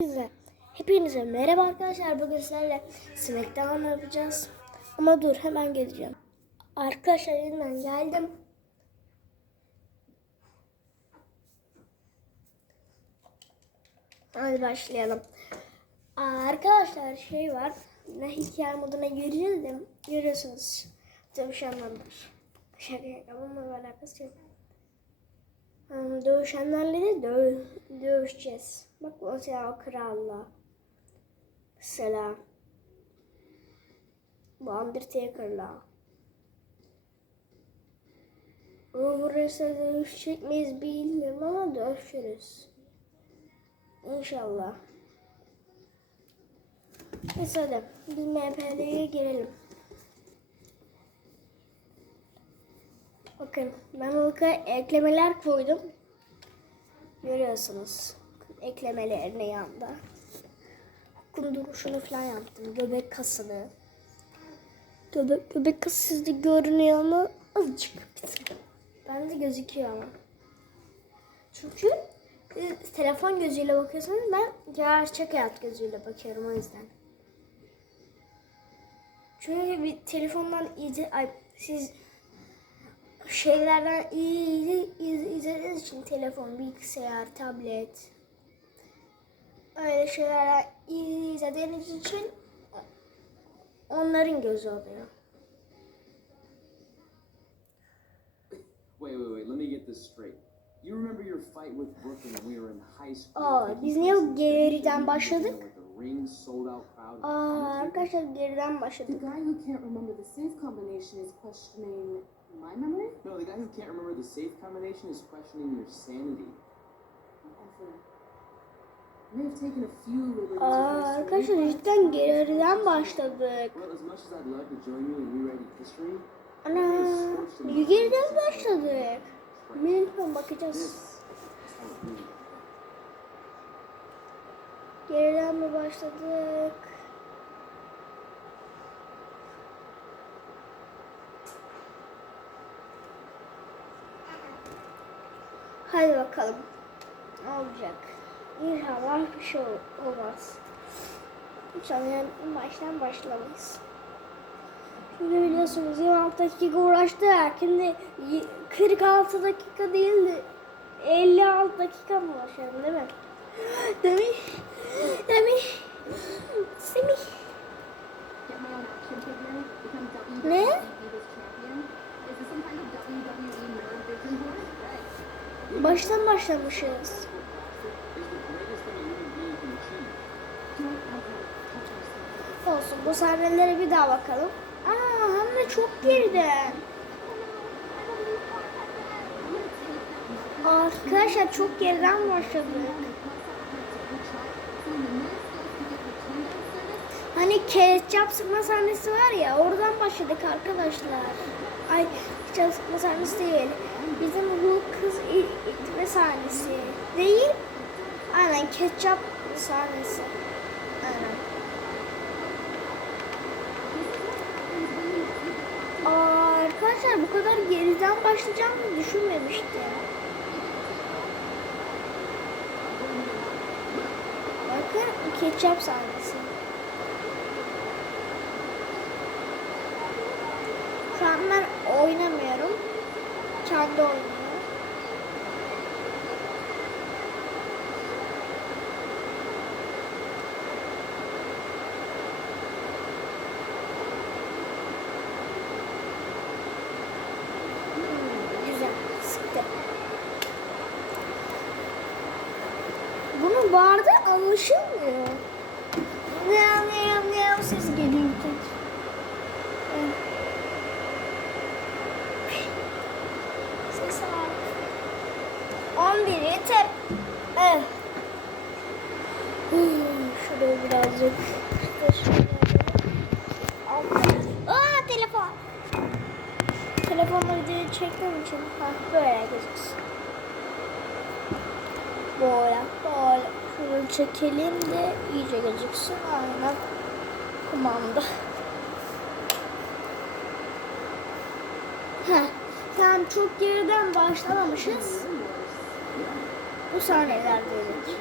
Hepinize, hepinize merhaba arkadaşlar. Bugün sizlerle Smackdown yapacağız. Ama dur hemen geleceğim. Arkadaşlar yeniden geldim. Hadi başlayalım. Arkadaşlar şey var. Ne hikaye moduna gireceğiz görüyorsunuz. Dövüşenler. Şaka şaka bununla alakası yok. Hmm, Dövüşenlerle de döv dövüşeceğiz. Bak mesela o kralla. Mesela bu Undertaker'la. Burası dövüşecek miyiz bilmiyorum ama dövüşürüz. İnşallah. Neyse hadi MP'ye girelim. Bakın ben burada eklemeler koydum. Görüyorsunuz. Eklemelerine yanda. Kunduruşunu falan yaptım. Göbek kasını. Göbek, göbek kası sizde görünüyor mu? Azıcık. Bende gözüküyor ama. Çünkü e, telefon gözüyle bakıyorsanız ben gerçek hayat gözüyle bakıyorum o yüzden. Çünkü bir telefondan iyice ay, siz şeylerden iyi iz- izlediğiniz için telefon, bilgisayar, tablet öyle şeylerden iyi izlediğiniz için onların gözü oluyor. Wait, wait, wait. Let me get this straight. You remember your fight with Brooklyn when we were in high school? Aa, biz niye the geriden başladık? The. Aa, arkadaşlar geriden The başladık. guy who can't remember the safe combination is questioning my memory? No, the guy who can't remember the safe combination is questioning your sanity. Whatever. Aa, arkadaşlar cidden geriden başladık. Ana, geriden başladık? Bilmiyorum bakacağız. Geriden mi başladık? Hadi bakalım. Ne olacak? İnşallah bir şey ol- olmaz. İnşallah baştan başlamayız. Şimdi biliyorsunuz 26 dakika uğraştık. Şimdi y- 46 dakika değildi. 56 dakika mı uğraşıyorum değil mi? Demiş. Demiş. Semih. Ne? Divas champion. Bu sahnelere bir daha bakalım. Aa de çok geriden. Arkadaşlar çok geriden başladık. Hani ketçap sıkma sahnesi var ya oradan başladık arkadaşlar. Ay ketçap sıkma sahnesi değil. Bizim bu kız itme sahnesi değil. Aynen ketçap sahnesi. Aynen. Aa, arkadaşlar bu kadar geriden başlayacağımı düşünmemiştim. Bakın ketçap sahnesi. Şu an ben oynamıyorum. Kendi oynuyor. Aa telefon. Telefonla videoyu çektiğim için ha, böyle gözüksün. Böyle, böyle. Şunu çekelim de iyice gözüksün. Aynen. Kumanda. Heh. Çok geriden başlamamışız. Bu sahnelerdeydik.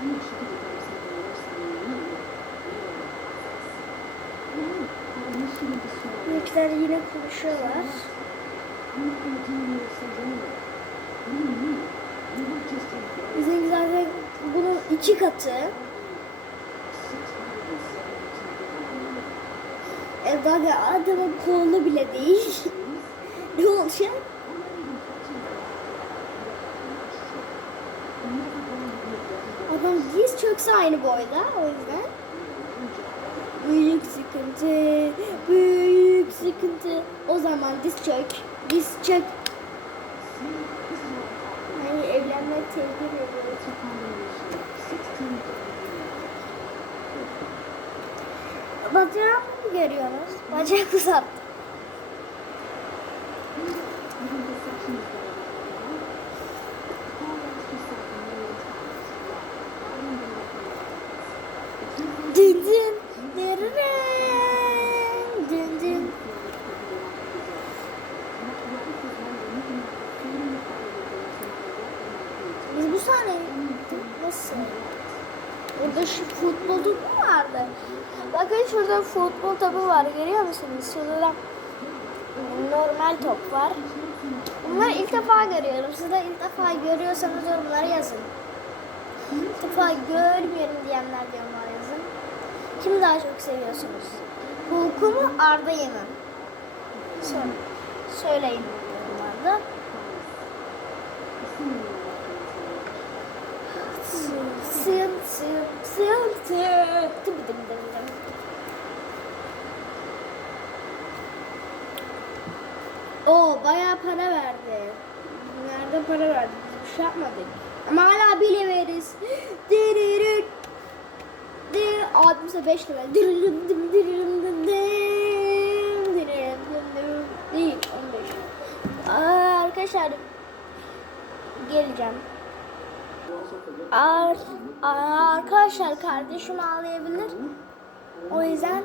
I know she could have done something worse than me. She. Büyükler yine konuşuyorlar. I'm not gonna do any of those things anyway. What do you mean? You were just in bed. Bizim zaten bunun iki katı. 672 people on the E bak adamın kolunu bile değil. ne olacak? Diz çökse aynı boyda o yüzden. Büyük sıkıntı, büyük sıkıntı. O zaman diz çök, diz çök. Yani evlenmek tehlikeli oluyor. Bacağımı mı görüyorsunuz? Bacak uzattı. Dın dın, dırırın, dın dın. Biz bu sahneyi nasıl? Burada şu futbol topu vardı? Bakın şurada futbol topu var görüyor musunuz? Şurada da normal top var. Bunları ilk defa görüyorum. Siz de ilk defa görüyorsanız yorumlara yazın. İlk defa görmüyorum diyenler yorumlara yazın. Kimi daha çok seviyorsunuz? Hulk'u mu Arda'yı mı? Söyle, söyleyin yorumlarda. Tıbı. Oo bayağı para verdi. Nerede para verdi? Biz bir şey yapmadık. Ama hala bile veririz. Diririn. Dir. Abimize 5 lira. Diririm dim diririm dim dim. Diririm dim dim. Değil 15. Aa, arkadaşlar geleceğim. Ar arkadaşlar kardeşim ağlayabilir. O yüzden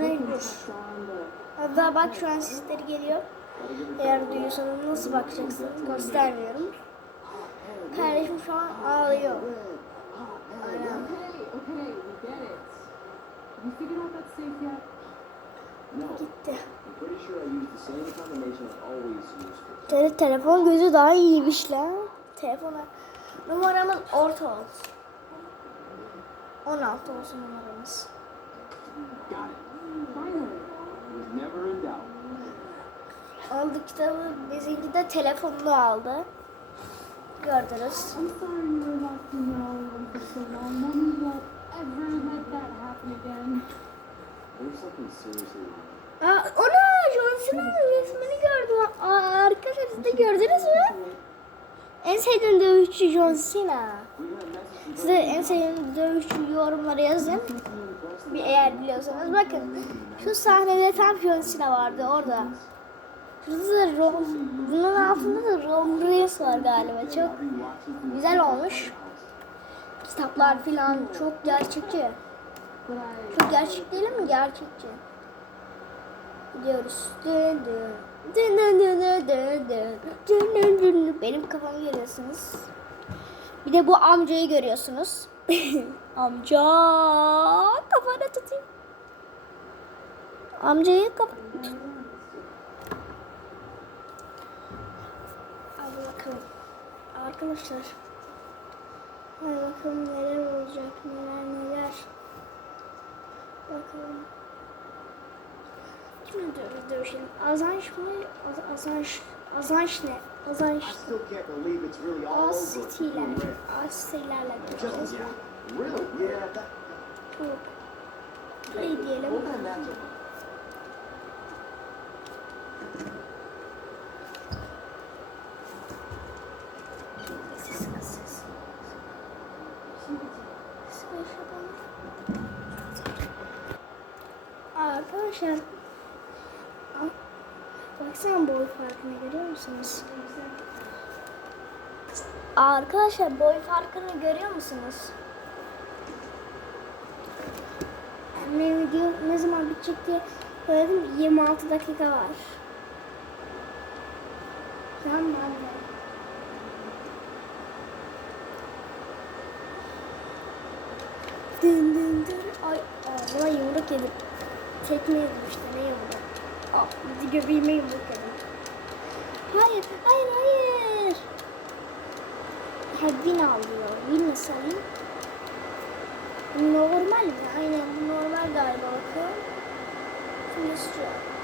mecbur. Hatta bak şu an sesleri geliyor. Eğer duyuyorsanız nasıl bakacaksınız göstermiyorum. Kardeşim şu an ağlıyor. Gitti. Tele telefon gözü daha iyiymiş lan. Telefona numaramız orta olsun. 16 olsun numaramız. Aldı kitabı, bizimki de telefonunu aldı. Gördünüz. Aa, ona John resmini gördüm. Aa, arkadaşlar siz de gördünüz mü? En sevdiğim dövüşçü John Cena. Size en sevdiğim dövüşçü yorumlara yazın. Bir eğer biliyorsanız bakın. Şu sahnede tam John Cena vardı orada. Şurada da Rom, bunun altında da Rom Reigns var galiba. Çok güzel olmuş. Kitaplar falan çok gerçekçi. Çok gerçek değil mi? Gerçekçi. Gidiyoruz. Dın dın. Benim kafamı görüyorsunuz. Bir de bu amcayı görüyorsunuz. Amca kafana tutayım. Amcayı tut. Hadi bakalım. Arkadaşlar. Hadi bakalım neler olacak, neler neler. Bakalım. Kimle dö- dövüşelim? Azanş mı? Az Azanş. Azanş ne? Azanş. Really? Yeah. That, Çok. Play diyelim. what Baksana boy farkını görüyor musunuz? Arkadaşlar boy farkını görüyor musunuz? Ne video ne zaman bitecek diye söyledim 26 dakika var. Tamam anne. Dın dın dın. Ay ağzıma yumruk yedim. Tekme yedim ne yumruk. Göbeğime yumruk yedim. Hayır, hayır, hayır. Ha win alıyor. Win nasıl? Normal mi? Aynen normal galiba bakıyorum. Şimdi istiyor.